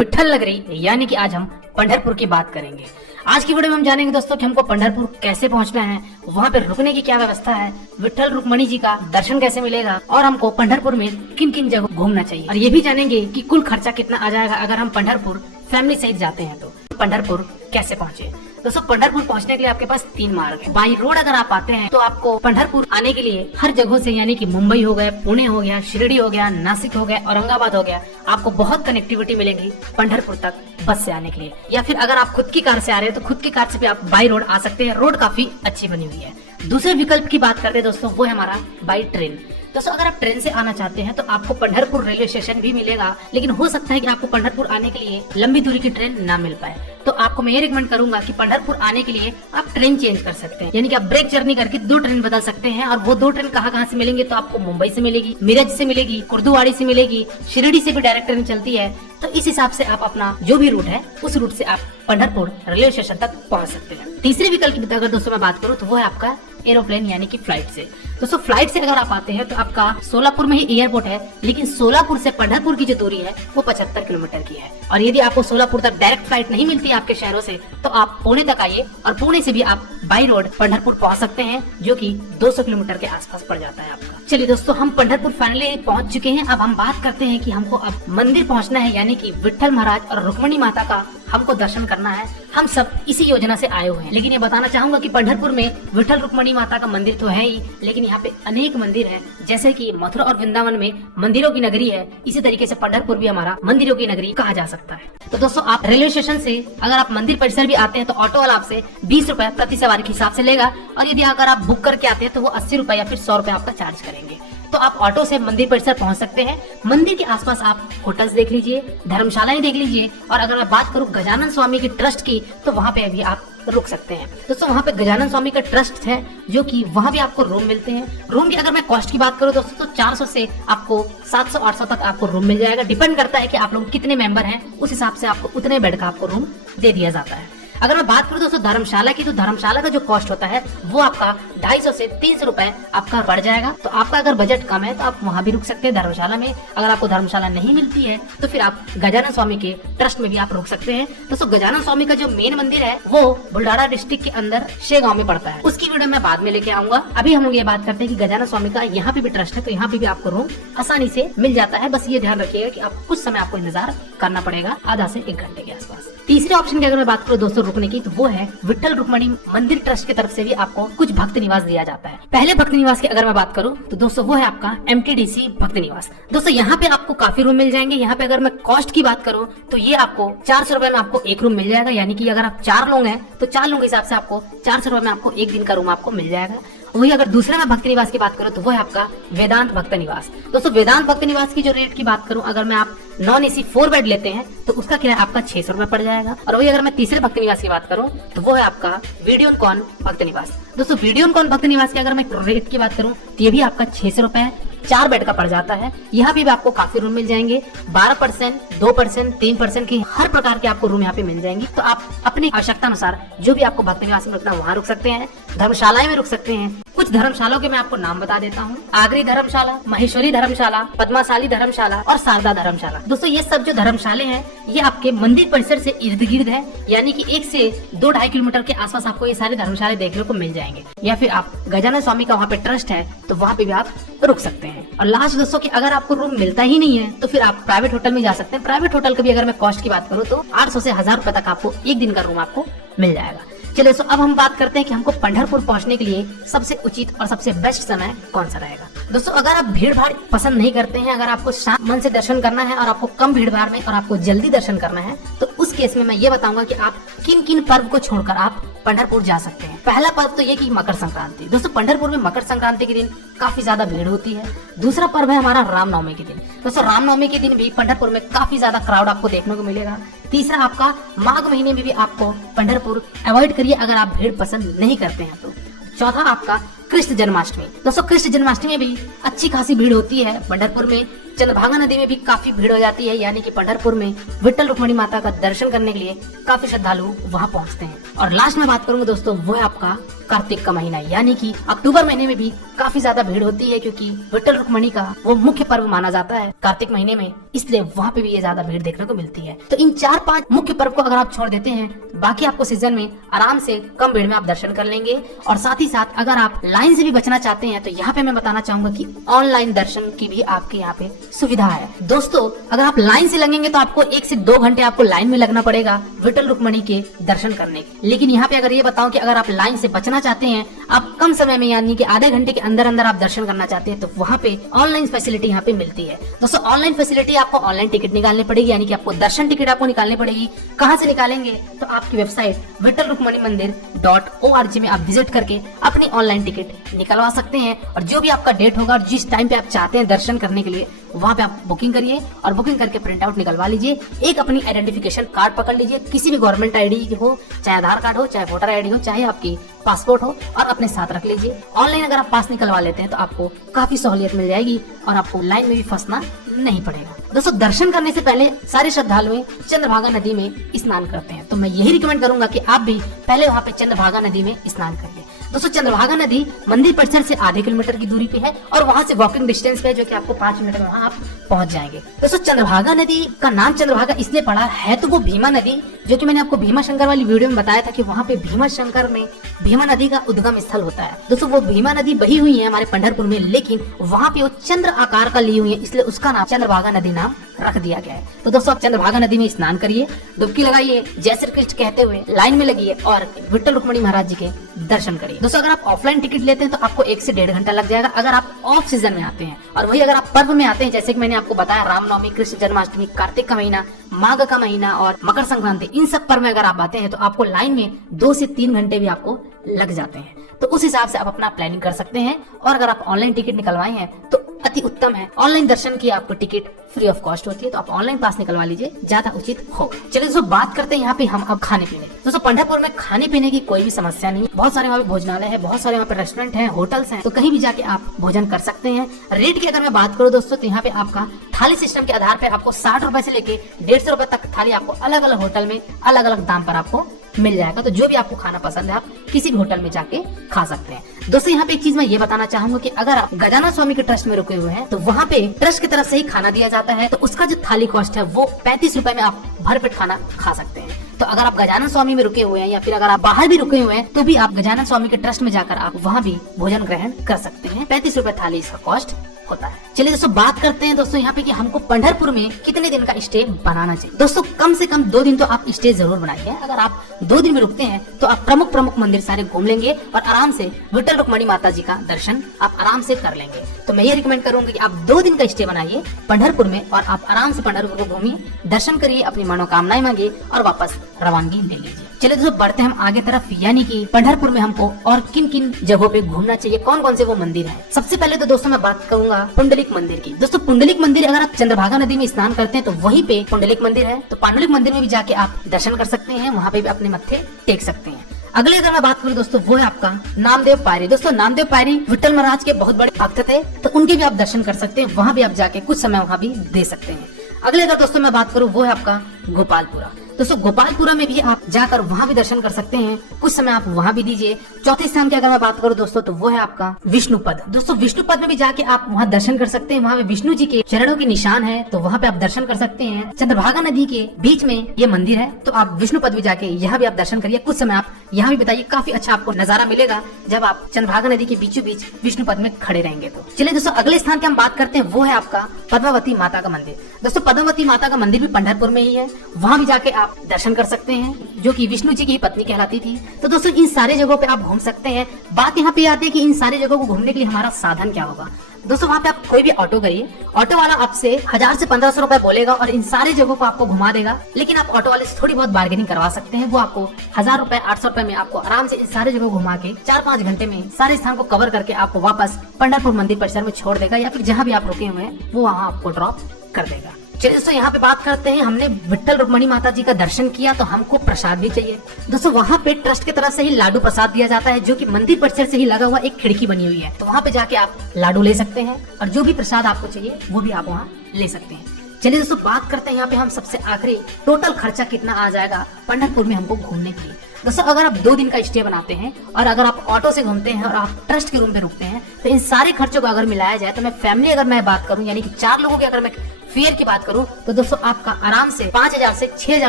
विठ्ठल नगरी यानी कि आज हम पंढरपुर की बात करेंगे। आज की वीडियो में हम जानेंगे दोस्तों कि हमको पंढरपुर कैसे पहुंचना है, वहां पे रुकने की क्या व्यवस्था है, विठ्ठल रुक्मणी जी का दर्शन कैसे मिलेगा और हमको पंढरपुर में किन किन जगह घूमना चाहिए। और ये भी जानेंगे कि कुल खर्चा कितना आ जाएगा अगर हम पंढरपुर फैमिली सहित जाते हैं। तो पंढरपुर कैसे पहुँचे दोस्तों? पंढरपुर पहुंचने के लिए आपके पास 3 मार्ग है। बाई रोड अगर आप आते हैं तो आपको पंढरपुर आने के लिए हर जगह से यानी कि मुंबई हो गया, पुणे हो गया, शिरडी हो गया, नासिक हो गया, औरंगाबाद हो गया, आपको बहुत कनेक्टिविटी मिलेगी पंढरपुर तक बस से आने के लिए। या फिर अगर आप खुद की कार से आ रहे हैं तो खुद की कार से भी आप बाई रोड आ सकते हैं। रोड काफी अच्छी बनी हुई है। दूसरे विकल्प की बात करते हैं दोस्तों, वो है हमारा बाई ट्रेन। दोस्तों अगर आप ट्रेन से आना चाहते हैं तो आपको पंढरपुर रेलवे स्टेशन भी मिलेगा, लेकिन हो सकता है कि आपको पंढरपुर आने के लिए लंबी दूरी की ट्रेन ना मिल पाए। तो आपको मैं ये रिकमेंड करूंगा कि पंढरपुर आने के लिए आप ट्रेन चेंज कर सकते हैं, यानी कि आप ब्रेक जर्नी करके 2 ट्रेन बदल सकते हैं। और वो 2 ट्रेन कहाँ से मिलेंगे? तो आपको मुंबई से मिलेगी, मिरज से मिलेगी, कुर्दुवाड़ी से मिलेगी, शिरडी से भी डायरेक्ट ट्रेन चलती है। तो इस हिसाब से आप अपना जो भी रूट है उस रूट से आप पंढरपुर रेलवे स्टेशन तक पहुंच सकते हैं। तीसरे विकल्प की अगर दोस्तों मैं बात करूं तो वो है आपका एरोप्लेन यानी कि फ्लाइट से। दोस्तों फ्लाइट से अगर आप आते हैं तो आपका सोलापुर में ही एयरपोर्ट है, लेकिन सोलापुर से पंढरपुर की जो दूरी है वो 75 किलोमीटर की है। और यदि आपको सोलापुर तक डायरेक्ट फ्लाइट नहीं मिलती आपके शहरों से तो आप पुणे तक आइए और पुणे से भी आप बाई रोड पंढरपुर पहुंच सकते हैं, जो कि 200 किलोमीटर के आसपास पड़ जाता है आपका। चलिए दोस्तों, हम पंढरपुर फाइनली पहुंच चुके हैं। अब हम बात करते हैं कि हमको अब मंदिर पहुंचना है, यानी कि विठ्ठल महाराज और रुक्मणी माता का हमको दर्शन करना है। हम सब इसी योजना से आए हुए हैं, लेकिन ये बताना चाहूंगा कि पंढरपुर में विठ्ठल रुक्मणी माता का मंदिर तो है ही, लेकिन यहाँ पे अनेक मंदिर है। जैसे कि मथुरा और वृंदावन में मंदिरों की नगरी है, इसी तरीके से पंढरपुर भी हमारा मंदिरों की नगरी कहा जा सकता है। तो दोस्तों आप रेलवे स्टेशन से अगर आप मंदिर परिसर भी आते हैं तो ऑटो वाला आपसे 20 रुपए प्रति सवारी के हिसाब से लेगा, और यदि अगर आप बुक करके आते हैं तो वो 80 रुपए या फिर 100 रुपए आपका चार्ज करेंगे। तो आप ऑटो से मंदिर परिसर पहुंच सकते हैं। मंदिर के आसपास आप होटल्स देख लीजिए, धर्मशालाएं देख लीजिए, और अगर मैं बात करूं गजानन स्वामी की ट्रस्ट की तो वहां पे भी आप रुक सकते हैं। दोस्तों वहां पे गजानन स्वामी का ट्रस्ट है, जो कि वहां भी आपको रूम मिलते हैं। रूम की अगर मैं कॉस्ट की बात करूं दोस्तों तो 400 से आपको 700-800 तक आपको रूम मिल जाएगा। डिपेंड करता है कि आप लोग कितने मेंबर हैं, उस हिसाब से आपको उतने बेड का आपको रूम दे दिया जाता है। अगर मैं बात करूं दोस्तों धर्मशाला की, तो धर्मशाला का जो कॉस्ट होता है वो आपका 250 से 300 रुपए आपका बढ़ जाएगा। तो आपका अगर बजट कम है तो आप वहां भी रुक सकते हैं धर्मशाला में। अगर आपको धर्मशाला नहीं मिलती है तो फिर आप गजानन स्वामी के ट्रस्ट में भी आप रुक सकते हैं। दोस्तों गजानन स्वामी का जो मेन मंदिर है वो बुल्ढाना डिस्ट्रिक्ट के अंदर शेगांव में पड़ता है। उसकी वीडियो मैं बाद में लेके आऊंगा। अभी हम लोग ये बात करते हैं कि गजानन स्वामी का यहाँ पे भी ट्रस्ट है, तो यहाँ पे भी आपको रूम आसानी से मिल जाता है। बस ये ध्यान रखिएगा कि आप कुछ समय आपको इंतजार करना पड़ेगा, आधा से 1 घंटे के आसपास। तीसरे ऑप्शन की अगर मैं बात करूं दोस्तों रुकने की, तो वो है विठ्ठल रुक्मणी मंदिर ट्रस्ट की तरफ से भी आपको कुछ भक्त निवास दिया जाता है। पहले भक्त निवास की अगर मैं बात करूं तो दोस्तों वो है आपका MTDC भक्त निवास। दोस्तों यहाँ पे आपको काफी रूम मिल जाएंगे। यहाँ पे अगर मैं कॉस्ट की बात करूं तो ये आपको 400 रुपए में आपको 1 रूम मिल जाएगा, यानी कि अगर आप 4 लोग हैं तो 4 लोगों के हिसाब से आपको 400 रुपए में आपको 1 दिन का रूम आपको मिल जाएगा। वही अगर दूसरे में भक्त निवास की बात करूं तो वो है आपका वेदांत भक्त निवास। दोस्तों वेदांत भक्त निवास की जो रेट की बात करूं, अगर मैं आप नॉन AC 4 बेड लेते हैं तो उसका किराया आपका 600 रुपए पड़ जाएगा। और वही अगर मैं तीसरे भक्त निवास की बात करूं तो वो है आपका वीडियोकॉन भक्त निवास। दोस्तों वीडियोकॉन भक्त निवास की अगर मैं रेट की बात करूं तो ये भी आपका 600 रुपए 4 बेड का पड़ जाता है। यहाँ पे भी आपको काफी रूम मिल जाएंगे। 12%, 2%, 3% की हर प्रकार के आपको रूम यहाँ पे मिल जाएंगी। तो आप अपनी आवश्यकता अनुसार जो भी आपको भक्त निवास में रुकना वहाँ रुक सकते हैं। धर्मशालाएं में रुक सकते हैं। कुछ धर्मशालाओं के मैं आपको नाम बता देता हूँ। आगरी धर्मशाला, महेश्वरी धर्मशाला, पद्माशाली धर्मशाला और शारदा धर्मशाला। दोस्तों ये सब जो धर्मशाले हैं ये आपके मंदिर परिसर से इर्द गिर्द है, यानी कि 1 से 2-2.5 किलोमीटर के आसपास आपको ये सारे धर्मशाले देखने को मिल जाएंगे। या फिर आप गजानन स्वामी का वहाँ पे ट्रस्ट है तो वहाँ पे भी आप रुक सकते हैं। और लास्ट दोस्तों कि अगर आपको रूम मिलता ही नहीं है तो फिर आप प्राइवेट होटल में जा सकते हैं। प्राइवेट होटल का भी अगर मैं कॉस्ट की बात करूँ तो 800 से 1000 रुपए तक आपको 1 दिन का रूम आपको मिल जाएगा। चलिए दोस्तों अब हम बात करते हैं कि हमको पंढरपुर पहुंचने के लिए सबसे उचित और सबसे बेस्ट समय कौन सा रहेगा। दोस्तों अगर आप भीड़ भाड़ पसंद नहीं करते हैं, अगर आपको शांत मन से दर्शन करना है और आपको कम भीड़ भाड़ में और आपको जल्दी दर्शन करना है, तो उस केस में मैं ये बताऊंगा कि आप किन किन पर्व को छोड़कर आप पंढरपुर जा सकते हैं। पहला पर्व तो ये कि मकर संक्रांति। दोस्तों पंढरपुर में मकर संक्रांति के दिन काफी ज्यादा भीड़ होती है। दूसरा पर्व है हमारा रामनवमी के दिन। दोस्तों रामनवमी के दिन भी पंढरपुर में काफी ज्यादा क्राउड आपको देखने को मिलेगा। तीसरा आपका माघ महीने में भी आपको पंढरपुर अवॉइड करिए अगर आप भीड़ पसंद नहीं करते हैं तो। चौथा आपका कृष्ण जन्माष्टमी। दोस्तों कृष्ण जन्माष्टमी में भी अच्छी खासी भीड़ होती है। पंढरपुर में चंद्रभागा नदी में भी काफी भीड़ हो जाती है, यानी कि पंढरपुर में विठ्ठल रुक्मणी माता का दर्शन करने के लिए काफी श्रद्धालु वहां पहुंचते हैं। और लास्ट में बात करूंगा दोस्तों वो है आपका कार्तिक का महीना यानी कि अक्टूबर महीने में भी काफी ज्यादा भीड़ होती है, क्योंकि विट्ठल रुक्मणी का वो मुख्य पर्व माना जाता है कार्तिक महीने में, इसलिए वहाँ पे भी ये ज्यादा भीड़ देखने को मिलती है। तो इन 4-5 मुख्य पर्व को अगर आप छोड़ देते हैं, बाकी आपको सीजन में आराम से कम भीड़ में आप दर्शन कर लेंगे। और साथ ही साथ अगर आप लाइन से भी बचना चाहते हैं तो यहाँ पे मैं बताना चाहूंगा कि ऑनलाइन दर्शन की भी आपके यहाँ पे सुविधा है। दोस्तों अगर आप लाइन से लगेंगे तो आपको 1 से 2 घंटे आपको लाइन में लगना पड़ेगा विट्ठल रुक्मणी के दर्शन करने के। लेकिन यहाँ पे अगर ये बताऊं कि अगर आप लाइन से बचना चाहते हैं, आप कम समय में यानी कि आधे घंटे के अंदर अंदर आप दर्शन करना चाहते हैं, तो वहाँ पे ऑनलाइन फैसिलिटी यहाँ पे मिलती है। दोस्तों ऑनलाइन फैसिलिटी आपको ऑनलाइन टिकट निकालनी पड़ेगी, यानी कि आपको दर्शन टिकट आपको निकालनी पड़ेगी। कहाँ से निकालेंगे? तो आपकी वेबसाइट विट्ठल रुक्मणी मंदिर.org में आप विजिट करके अपनी ऑनलाइन टिकट निकलवा सकते हैं। और जो भी आपका डेट होगा और जिस टाइम पे आप चाहते हैं दर्शन करने के लिए, वहाँ पे आप बुकिंग करिए और बुकिंग करके प्रिंट आउट निकलवा लीजिए। एक अपनी आइडेंटिफिकेशन कार्ड पकड़ लीजिए, किसी भी गवर्नमेंट आईडी हो, चाहे आधार कार्ड हो, चाहे वोटर आईडी हो, चाहे आपकी पासपोर्ट हो, और अपने साथ रख लीजिए। ऑनलाइन अगर आप पास निकलवा लेते हैं तो आपको काफी सहूलियत मिल जाएगी और आपको लाइन में भी फंसना नहीं पड़ेगा। दोस्तों दर्शन करने से पहले सारे श्रद्धालु चंद्रभागा नदी में स्नान करते हैं, तो मैं यही रिकमेंड करूंगा कि आप भी पहले वहाँ पे चंद्रभागा नदी में स्नान करिए। दोस्तों चंद्रभागा नदी मंदिर परिसर से आधे किलोमीटर की दूरी पे है और वहाँ से वॉकिंग डिस्टेंस पे है, जो कि आपको 5 मिनट में वहाँ आप पहुँच जाएंगे। दोस्तों चंद्रभागा नदी का नाम चंद्रभागा इसलिए पड़ा है, तो वो भीमा नदी, जो कि मैंने आपको भीमा शंकर वाली वीडियो में बताया था कि वहाँ पे भीमा शंकर में भीमा नदी का उद्गम स्थल होता है। दोस्तों वो भीमा नदी बही हुई है हमारे पंढरपुर में, लेकिन वहाँ पे वो चंद्र आकार का ली हुई है, इसलिए उसका नाम चंद्रभागा नदी नाम रख दिया गया है। तो दोस्तों आप चंद्रभागा नदी में स्नान करिए, डुबकी लगाइए, जय श्री कृष्ण कहते हुए लाइन में लगिए और विट्ठल रुक्मणी महाराज जी के दर्शन करिए। दोस्तों अगर आप ऑफलाइन टिकट लेते हैं तो आपको 1 से 1.5 घंटा लग जाएगा अगर आप ऑफ सीजन में आते हैं। और वही अगर आप पर्व में आते हैं, जैसे कि मैंने आपको बताया रामनवमी, कृष्ण जन्माष्टमी, कार्तिक का महीना, माघ का महीना और मकर संक्रांति, इन सब पर्व में अगर आप आते हैं तो आपको लाइन में 2 से 3 घंटे भी आपको लग जाते हैं। तो उस हिसाब से आप अपना प्लानिंग कर सकते हैं। और अगर आप ऑनलाइन टिकट निकलवाए हैं तो अति उत्तम है। ऑनलाइन दर्शन की आपको टिकट फ्री ऑफ कॉस्ट होती है, तो आप ऑनलाइन पास निकलवा लीजिए, ज्यादा उचित होगा। चलिए दोस्तों बात करते हैं यहाँ पे हम अब खाने पीने। दोस्तों पंढरपुर में खाने पीने की कोई भी समस्या नहीं, बहुत सारे वहाँ पे भोजनालय है, बहुत सारे वहाँ पे रेस्टोरेंट है, होटल्स हैं, तो कहीं भी जाके आप भोजन कर सकते हैं। रेट की अगर मैं बात करूँ दोस्तों, तो यहाँ पे आपका थाली सिस्टम के आधार पे आपको 60 रुपए से लेके 150 रुपए तक थाली आपको अलग अलग होटल में अलग अलग दाम पर आपको मिल जाएगा। तो जो भी आपको खाना पसंद है आप किसी भी होटल में जाके खा सकते हैं। दोस्तों यहाँ पे एक चीज मैं ये बताना चाहूंगा कि अगर आप गजानन स्वामी के ट्रस्ट में रुके हुए हैं तो वहाँ पे ट्रस्ट की तरफ से ही खाना दिया जाता है, तो उसका जो थाली कॉस्ट है वो 35 रुपए में आप भरपेट खाना खा सकते हैं। तो अगर आप गजानन स्वामी में रुके हुए हैं या फिर अगर आप बाहर भी रुके हुए हैं तो भी आप गजानन स्वामी के ट्रस्ट में जाकर आप वहाँ भी भोजन ग्रहण कर सकते हैं। 35 रुपए थाली इसका कॉस्ट होता है। चलिए दोस्तों बात करते हैं दोस्तों यहाँ पे कि हमको पंढरपुर में कितने दिन का स्टे बनाना चाहिए। दोस्तों कम से कम 2 दिन तो आप स्टे जरूर बनाइए। अगर आप 2 दिन में रुकते हैं तो आप प्रमुख मंदिर सारे घूम लेंगे और आराम से विट्ठल रुक्मणी माता जी का दर्शन आप आराम से कर लेंगे। तो मैं ये रिकमेंड करूंगा कि आप 2 दिन का स्टे बनाइए पंढरपुर में और आप आराम से पंढरपुर को घूमिए, दर्शन करिए, अपनी मनोकामनाएं मांगिए और वापस रवानगी ले लीजिए। चलिए दोस्तों बढ़ते हैं हम आगे तरफ, यानी कि पंढरपुर में हमको और किन किन जगहों पे घूमना चाहिए, कौन कौन से वो मंदिर हैं। सबसे पहले तो दोस्तों मैं बात करूंगा पुंडलिक मंदिर की। दोस्तों पुंडलिक मंदिर अगर आप चंद्रभागा नदी में स्नान करते हैं तो वहीं पे पुंडलिक मंदिर है, तो पांडुलिक मंदिर में भी जाके आप दर्शन कर सकते हैं, वहाँ पे भी अपने मत्थे टेक सकते हैं। अगले अगर मैं बात करूँ दोस्तों वो है आपका नामदेव पायरी। दोस्तों नामदेव पायरी विट्ठल महाराज के बहुत बड़े भक्त थे, तो उनके भी आप दर्शन कर सकते हैं, वहाँ भी आप जाके कुछ समय वहाँ भी दे सकते हैं। अगले अगर दोस्तों मैं बात करूँ वो है आपका गोपालपुरा। दोस्तों गोपालपुरा में भी आप जाकर वहाँ भी दर्शन कर सकते हैं, कुछ समय आप वहाँ भी दीजिए। चौथे स्थान की अगर मैं बात करूँ दोस्तों तो वो है आपका विष्णुपद। दोस्तों विष्णुपद में भी जाके आप वहाँ दर्शन कर सकते हैं, वहाँ पे विष्णु जी के चरणों के निशान है, तो वहाँ पे आप दर्शन कर सकते हैं। चंद्रभागा नदी के बीच में ये मंदिर है, तो आप विष्णुपद भी जाके यहाँ भी आप दर्शन करिए, कुछ समय आप यहाँ भी बताइए, काफी अच्छा आपको नजारा मिलेगा जब आप चंद्रभागा नदी के बीचों बीच विष्णुपद में खड़े रहेंगे। तो चलिए दोस्तों अगले स्थान की हम बात करते हैं, वो है आपका पद्मावती माता का मंदिर। दोस्तों पद्मावती माता का मंदिर भी पंढरपुर में ही है, वहाँ भी जाके आप दर्शन कर सकते हैं, जो कि विष्णु जी की पत्नी कहलाती थी। तो दोस्तों इन सारे जगहों पे आप घूम सकते हैं। बात यहाँ पे आती है कि इन सारे जगहों को घूमने के लिए हमारा साधन क्या होगा। दोस्तों वहाँ पे आप कोई भी ऑटो करिए, ऑटो वाला आपसे 1000 से 1500 रुपए बोलेगा और इन सारे जगहों को आपको घुमा देगा। लेकिन आप ऑटो वाले से थोड़ी बहुत बार्गेनिंग करवा सकते हैं, वो आपको 1000 रुपए 800 रुपए में आपको आराम से इन सारे जगह घुमा के 4-5 घंटे में सारे स्थान को कवर करके आपको वापस पंढरपुर मंदिर परिसर में छोड़ देगा, या फिर जहाँ भी आप रुके हुए हैं वो वहाँ आपको ड्रॉप कर देगा। चलिए दोस्तों यहाँ पे बात करते हैं, हमने विट्ठल रुक्मणी माता जी का दर्शन किया तो हमको प्रसाद भी चाहिए। दोस्तों वहाँ पे ट्रस्ट की तरफ से ही लाडू प्रसाद दिया जाता है, जो कि मंदिर परिसर से ही लगा हुआ एक खिड़की बनी हुई है, तो वहाँ पे जाके आप लाडू ले सकते हैं और जो भी प्रसाद आपको चाहिए वो भी आप वहाँ ले सकते हैं। चलिए दोस्तों बात करते हैं यहाँ पे हम सबसे आखिरी टोटल खर्चा कितना आ जाएगा पंढरपुर में हमको घूमने के लिए। दोस्तों अगर आप 2 दिन का स्टे बनाते हैं और अगर आप ऑटो से घूमते हैं और आप ट्रस्ट के रूम पे रुकते हैं तो इन सारे खर्चों को अगर मिलाया जाए तो मैं फैमिली अगर मैं बात करूं यानी कि 4 लोगों की अगर मैं फेयर की बात करूं तो दोस्तों आपका आराम से 5000 से 6000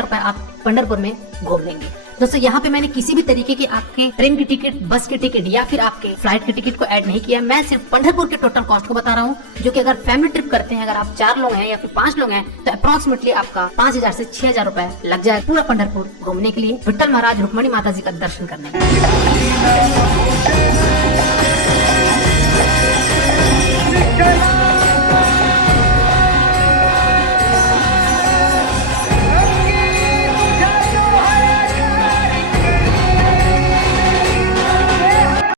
रुपए आप पंढरपुर में घूम लेंगे। दोस्तों यहाँ पे मैंने किसी भी तरीके की आपके ट्रेन की टिकट, बस की टिकट या फिर आपके फ्लाइट की टिकट को ऐड नहीं किया। मैं सिर्फ पंढरपुर के टोटल कॉस्ट को बता रहा हूँ, जो कि अगर फैमिली ट्रिप करते हैं, अगर आप 4 लोग हैं या फिर 5 लोग हैं तो अप्रोक्सीमेटली आपका 5000 से 6000 रुपए लग जाए पूरा पंढरपुर घूमने के लिए, विट्ठल महाराज रुक्मणी माता जी का दर्शन करने के लिए।